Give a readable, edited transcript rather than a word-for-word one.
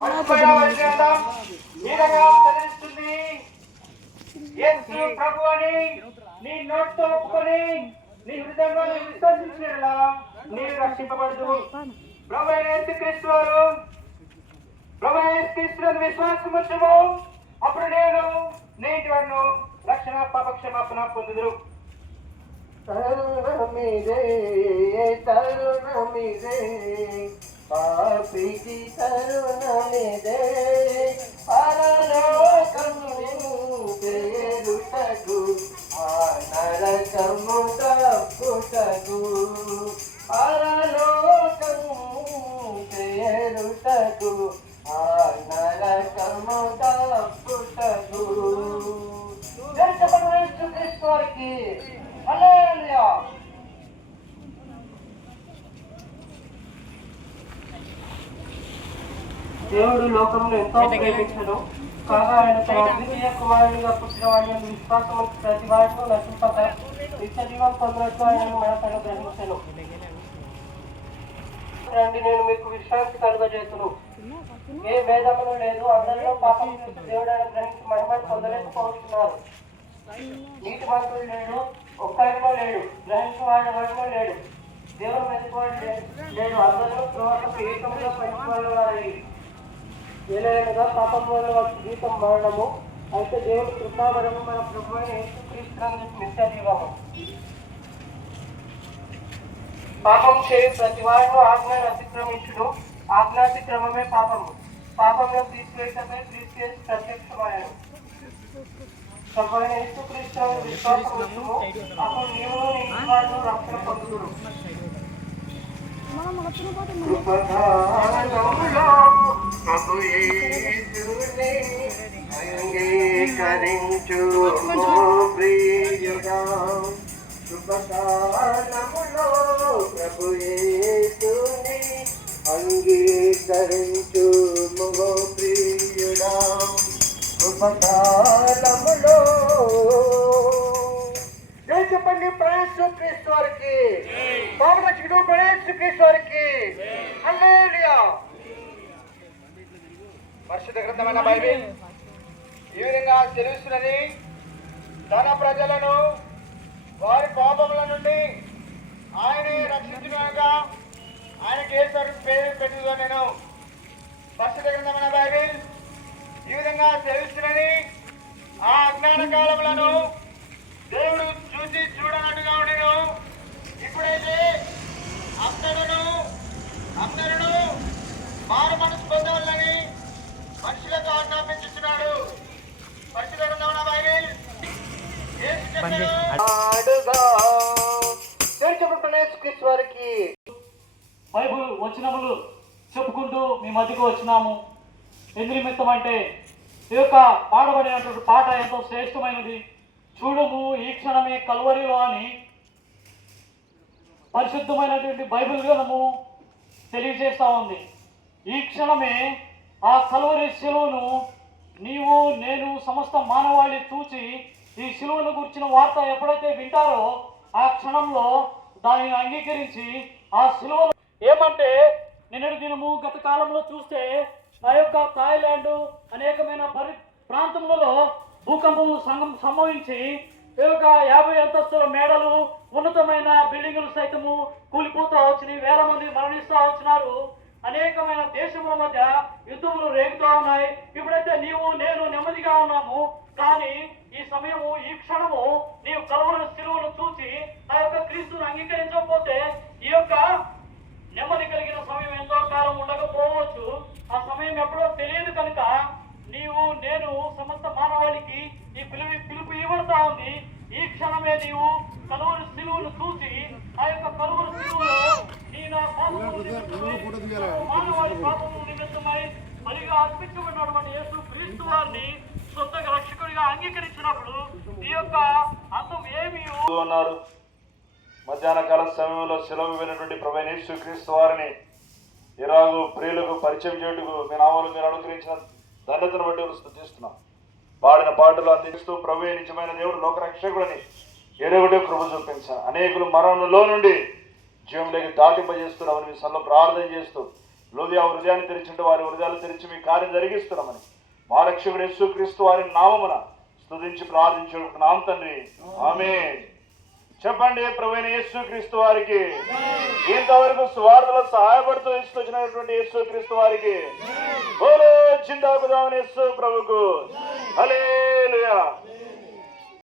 ప్రభు అని నీ నోటితో ఒప్పుకొని నీ హృదయంలో విశ్వసించినలా నీవు రక్షింపబడదు. ప్రభు యేసుక్రీస్తు వారు ప్రభు యేసుక్రీస్తుని విశ్వాసం ఉంచుము, అప్పుడు నేను నీ ఇంటి వాడును రక్షణ పాపక్షమాపణ పొందుదురు. తరుణమిదే తరుణమిదే పాపికి తరుణమిదే పరలోకము చేరుటకు ఆ నరకము తప్పుటకు పరలోకము చేరుటకు ఆ నరకము తప్పుటకు. చెప్పండి యేసుక్రీస్తు వారికి హల్లెలూయా. దేవుడు లోకంలో ఎంతో ప్రేమించను, కాగా ఆయన తన అద్వితీయ కుమారుడిగా పుట్టిన వాడిని విశ్వాసం ప్రతి వాడిని నశింపక నిత్య జీవం పొందినట్లు ఆయన మనసును గ్రహించను. రండి, నేను మీకు విశ్రాంతి కలుగజేతును. ఏ భేదములు లేదు, అందరిలో పాపం చేసి దేవుడు ఆయన గ్రహించి మహిమను పొందలేకపోతున్నారు. నీటి మంత్రులు లేడు, ఒక్కరిలో లేడు, గ్రహించి వాడి వాడిలో లేడు, దేవుడు మెచ్చుకోవడం లేడు. అందరూ త్రోవకు ఏకంగా పంచుకోవాలి. ఏలైనగా పాపం వల్ల జీవితం మరణము, అయితే దేవుడు కృపావరము మన ప్రభువైన యేసుక్రీస్తు నిత్య జీవము. పాపం చేయు ప్రతి వాడు ఆజ్ఞను అతిక్రమించును, ఆజ్ఞాతిక్రమమే పాపము. పాపంలో తీసుకెళ్తే క్రీస్తు ప్రత్యక్షమయ్యాడు. ప్రభువైన యేసుక్రీస్తు విశ్వాసం ఉంచుము, అప్పుడు నీవు నీ ఇంటి వాడు రక్షణ పొందుదురు. అంగీకరించు ప్రియుడా, శుభకాలములో ప్రభు యేసుని అంగీకరించు ప్రియుడా, శుభకాలములో. చెప్పండి యేసుక్రీస్తు వారికి బాబుడు, యేసుక్రీస్తు వారికి హల్లెలూయా. పరిశుద్ధ గ్రంథమైన బైబిల్ ఈ విధంగా తెలుస్తున్నది, తన ప్రజలను వారి పాపముల నుండి ఆయనే రక్షించుగా ఆయనకి ఏ పేరు పెట్టిందో నేను. పరిశుద్ధ గ్రంథమైన బైబిల్ ఈ విధంగా తెలుస్తున్నది, ఆ అజ్ఞాన కాలములను దేవుడు చూసి చూడనట్టుగా ఉండేను. ఇప్పుడైతే అందరూ మారు మనసు పొందవాలని మనుషులకు ఆజ్ఞాపించుతున్నాడు. పరిశుద్ధమైన బైబిల్ వారికి బైబుల్ వచనములు చెప్పుకుంటూ మీ మధ్యకు వచ్చినాము. ఎందు నిమిత్తం అంటే ఈ యొక్క పాడబడినటువంటి పాట ఎంతో శ్రేష్టమైనది. చూడము ఈ క్షణమే కల్వరిలో అని పరిశుద్ధమైనటువంటి బైబిల్ గ్రంథము తెలియజేస్తూ ఉంది. ఈ క్షణమే ఆ కల్వరి శిలువను నీవు నేను సమస్త మానవాళి చూచి ఈ శిలువను గురించిన వార్త ఎప్పుడైతే వింటారో ఆ క్షణంలో దానిని అంగీకరించి ఆ శిలువను ఏమంటే నిన్నటి దినము గత కాలంలో చూస్తే ఆ యొక్క థాయిలాండ్ అనేకమైన ప్రాంతములలో భూకంపం సంభవించి ఈ యొక్క 50 అంతస్తుల మేడలు ఉన్నతమైన బిల్డింగులు సైతము కూలిపోతూ వచ్చినాయి. వేల మంది మరణిస్తూ వచ్చినారు. అనేకమైన దేశముల మధ్య యుద్ధములు రేగుతూ ఉన్నాయి. ఇప్పుడైతే నీవు నేను నెమ్మదిగా ఉన్నాము, కానీ ఈ సమయము ఈ క్షణము నీవు కల్వరి శిలువను చూసి ఆ యొక్క క్రీస్తును అంగీకరించకపోతే ఈ యొక్క నెమ్మది కలిగిన సమయం ఎంతో కాలం ఉండకపోవచ్చు. ఆ సమయం ఎప్పుడో తెలియదు కనుక నీవు నేను సమస్త మానవాళికి ఈ పిలుపు ఇవ్వబడతా ఉంది. ఈ క్షణమే నీవు కల్వరి శిలువను చూసి ఆ యొక్క కల్వరి శిలువలో నీ నా మానవాళి పాపము నిమిత్తమై బలిగా అర్పించబడినటువంటి యేసుక్రీస్తు వారిని సొంత రక్షకుడిగా అంగీకరించినప్పుడు ఈ యొక్క అంతం ఏమి ఉన్నారు. మధ్యాహ్న కాల సమయంలో సెలవు వినటువంటి ప్రభువైన యేసుక్రీస్తు వారిని ఇరాగు ప్రియులకు పరిచయం చేయుటకు మీ నామములో మీరు అనుగ్రహించిన ధన్యతను బట్టి స్తుతిస్తున్నాం. పాడిన పాటలు అందిస్తూ ప్రభువే నిజమైన దేవుడు లోక రక్షకుడిని ఎడగొట్టే కృప చూపించారు. అనేకులు మరణంలో నుండి జీవంలోకి దాటింపజేస్తున్నామని మీ సన్నిధిలో ప్రార్థన చేస్తూ లోదియా హృదయాన్ని తెరిచింటే వారి హృదయాలు తెరిచి మీ కార్యం జరిగిస్తున్నామని మా రక్షకుడు యేసుక్రీస్తు వారి నామమున స్తుతించి ప్రార్థించుకుంటున్నాం తండ్రి. ఆమేన్. చెప్పండి, ప్రభువైన యేసుక్రీస్తు వారికి, ఇంతవరకు స్వార్థలో సహాయపడుతూ తీసుకొచ్చినటువంటి యేసుక్రీస్తు వారికి, బోలో జిందాబాద్ యేసు ప్రభుకు హల్లెలూయా.